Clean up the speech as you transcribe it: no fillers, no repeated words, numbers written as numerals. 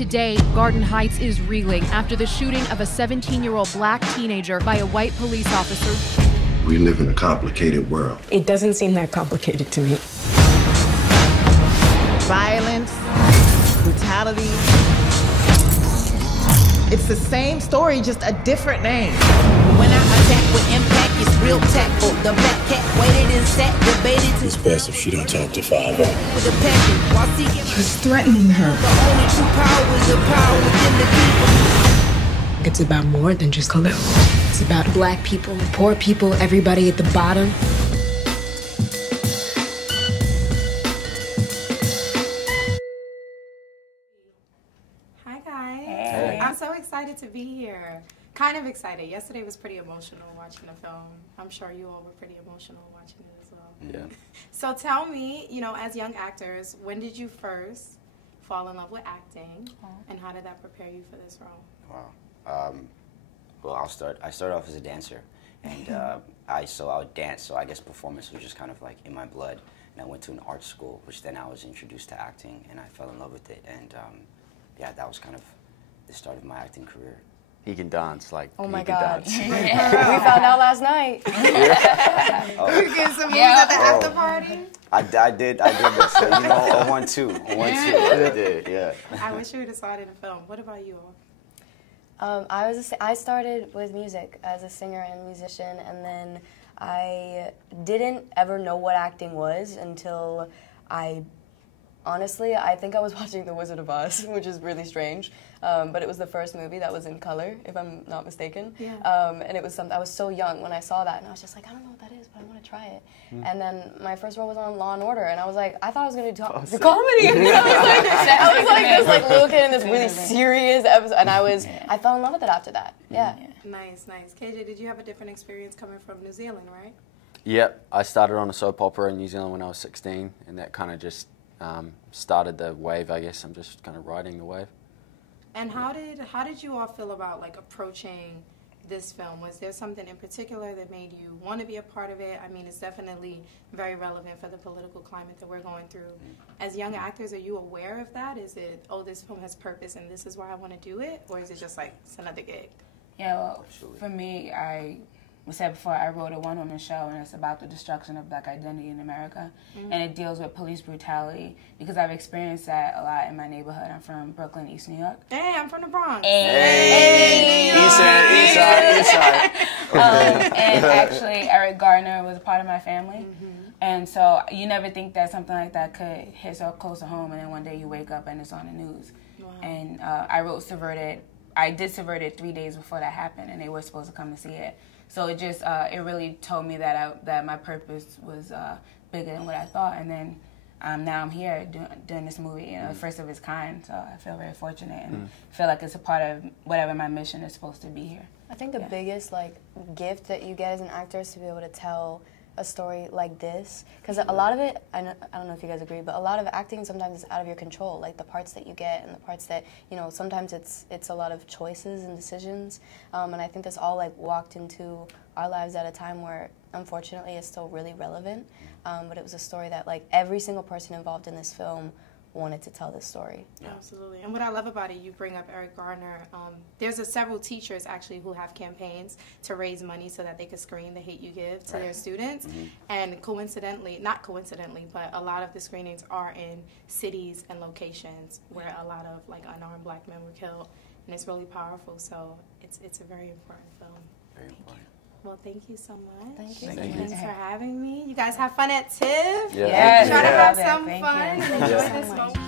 Today, Garden Heights is reeling after the shooting of a 17-year-old black teenager by a white police officer. We live in a complicated world. It doesn't seem that complicated to me. Violence, brutality. It's the same story, just a different name. When I attack with impact, it's real tactful. The black cat waited and sat, debated. It's best if she don't talk to 5 With a passion, while seeking. He's threatening her. The only true power is the power within the people. It's about more than just color. It's about black people, poor people, everybody at the bottom. Hi guys. Hey. I'm so excited to be here. Kind of excited. Yesterday was pretty emotional watching the film. I'm sure you all were pretty emotional watching it as well. Yeah. So tell me, you know, as young actors, when did you first fall in love with acting, and how did that prepare you for this role? Wow. Well, I'll start. I started off as a dancer, and I would dance. So I guess performance was just kind of like in my blood. And I went to an art school, which then I was introduced to acting, and I fell in love with it. And yeah, that was kind of the start of my acting career. He can dance, like, oh my he can God. dance. We found out last night. You get some moves at the after party? I did that. So, you know, a 1-2. I did, yeah. I wish you would have saw it in the film. What about you all? I started with music as a singer and musician, and then I didn't ever know what acting was until honestly, I think I was watching The Wizard of Oz, which is really strange, but it was the first movie that was in color, if I'm not mistaken. Yeah. And it was something, I was so young when I saw that, and I was just like, I don't know what that is, but I want to try it. And then my first role was on Law and Order, and I was like, I thought I was going to do comedy. I was like this little kid in this really serious episode, and I fell in love with it after that. Yeah. Nice, nice. KJ, did you have a different experience coming from New Zealand, right? Yep, I started on a soap opera in New Zealand when I was 16, and that kind of just started the wave, I guess. I'm just kind of riding the wave. And how did you all feel about like approaching this film? Was there something in particular that made you want to be a part of it? I mean, it's definitely very relevant for the political climate that we're going through. As young actors, are you aware of that? Is it, oh, this film has purpose and this is why I want to do it? Or is it just like, it's another gig? Yeah, well, for me, I said before, I wrote a one-woman show, and it's about the destruction of black identity in America. And it deals with police brutality, because I've experienced that a lot in my neighborhood. I'm from Brooklyn, East New York. Hey, I'm from the Bronx. Hey. East side. And actually, Eric Gardner was a part of my family. And so you never think that something like that could hit so close to home, and then one day you wake up and it's on the news. Wow. And I wrote Subverted. I did Subverted 3 days before that happened, and they were supposed to come to see it. So it just, it really told me that that my purpose was bigger than what I thought. And then now I'm here doing this movie, you know, the first of its kind. So I feel very fortunate and feel like it's a part of whatever my mission is supposed to be here. I think the biggest gift that you get as an actor is to be able to tell a story like this, because a lot of it, I don't know if you guys agree, but a lot of acting sometimes is out of your control, like the parts that you get and the parts that, you know, sometimes it's a lot of choices and decisions, and I think this all walked into our lives at a time where unfortunately it's still really relevant, but it was a story that every single person involved in this film wanted to tell this story. Yeah. Absolutely. And what I love about it, you bring up Eric Gardner. There's several teachers actually who have campaigns to raise money so that they could screen The Hate U Give to their students. And coincidentally, not coincidentally, but a lot of the screenings are in cities and locations where a lot of unarmed black men were killed. And it's really powerful. So it's a very important film. Very important. Well, thank you so much. Thank you. Thanks for having me. You guys have fun at Tiff. Yeah. Try to have Yeah. some Thank fun you. and enjoy this moment.